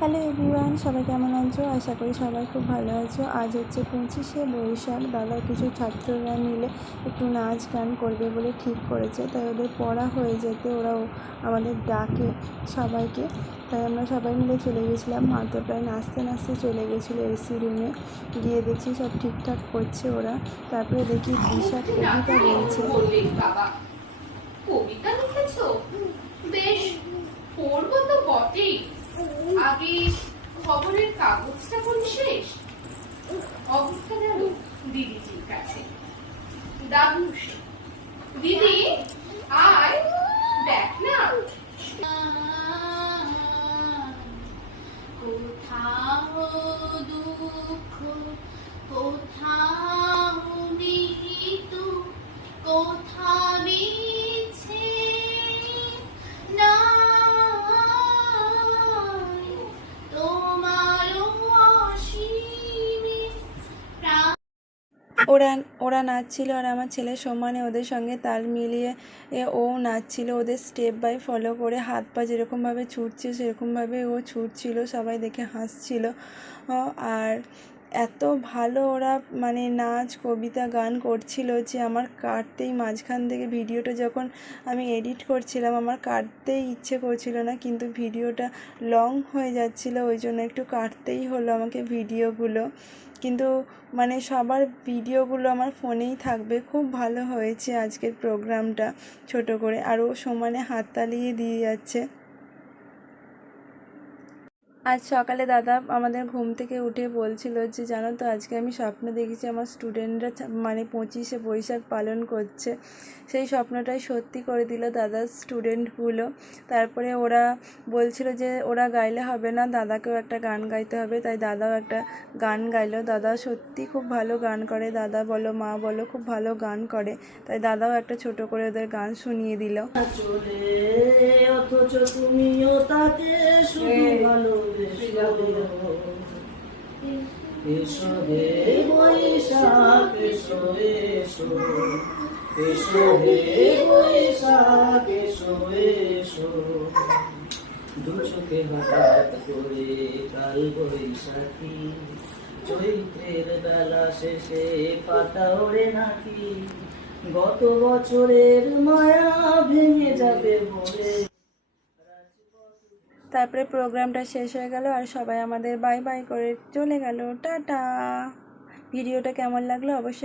Hello everyone, সবাই কেমন আছো? আশা করি সবাই খুব ভালো আছো। আজ হচ্ছে 25শে বৈশাখ। দাদার কিছু ছাত্ররা মিলে একটু নাচ গান করবে বলে ঠিক করেছে। তাই ওদের পড়া হয়ে যেতে ওরাও আমাদের ডাকে সবাইকে। তাই আমরা সবাই মিলে চলে গেছিলাম। মা তো প্রায় নাচতে নাচতে চলে গেছিলো এসি রুমে। গিয়ে দেখছি সব ঠিকঠাক করছে ওরা। তারপরে দেখি দিশা কবিতা বলছে। কবিতা লিখেছো? বেশ, পড়বো তো বটেই। আগে খবরের কাগজটা পড়ি শেষ। অবস্থা গেল দিদিজির কাছে। দাদু দিদি, আয় দেখ না, কোথাও দুঃখ, কোথাও মৃত্যু, কোথা মিছে নাই তোমারও অসীমে প্রাণ। ওরা ওরা নাচছিল আর আমার ছেলে সমানে ওদের সঙ্গে তাল মিলিয়ে ও নাচছিল। ওদের স্টেপ বাই ফলো করে হাত পা যেরকমভাবে ছুটছে সেরকমভাবে ও ছুটছিল। সবাই দেখে হাসছিল। আর এত ভালো ওরা মানে নাচ কবিতা গান করছিল যে আমার কাটতেই, মাঝখান থেকে ভিডিওটা যখন আমি এডিট করছিলাম আমার কাটতেই ইচ্ছে করছিল না, কিন্তু ভিডিওটা লং হয়ে যাচ্ছিলো, ওই জন্য একটু কাটতেই হলো আমাকে ভিডিওগুলো। কিন্তু মানে সবার ভিডিওগুলো আমার ফোনেই থাকবে। খুব ভালো হয়েছে আজকের প্রোগ্রামটা, ছোট করে আরও সমানে হাততালি দিয়ে যাচ্ছে। আজ সকালে দাদা আমাদের ঘুম থেকে উঠে বলছিল যে জানো তো, আজকে আমি স্বপ্ন দেখেছি আমার স্টুডেন্টরা মানে 25শে বৈশাখ পালন করছে। সেই স্বপ্নটাই সত্যি করে দিল দাদার স্টুডেন্টগুলো। তারপরে ওরা বলছিল যে ওরা গাইলে হবে না, দাদাকেও একটা গান গাইতে হবে। তাই দাদাও একটা গান গাইলো। দাদা সত্যি খুব ভালো গান করে, দাদা বলো মা বলো খুব ভালো গান করে। তাই দাদাও একটা ছোট করে ওদের গান শুনিয়ে দিল। অথচ তুমিও তাকে শুধু এসো হে বৈশাখ, এসো এসো, এসো হে বৈশাখ, এসো এসো। দু চোখে হঠাৎ করে কাল বৈশাখী, চৈত্রের বেলা শেষে পাতা ওড়ে নাকি, গত বছরের মায়া ভেঙে যাবে বলে। তারপরে প্রোগ্রামটা শেষ হয়ে গেল আর সবাই আমাদের বাই বাই করে চলে গেল। টাটা। ভিডিওটা কেমন লাগলো অবশ্যই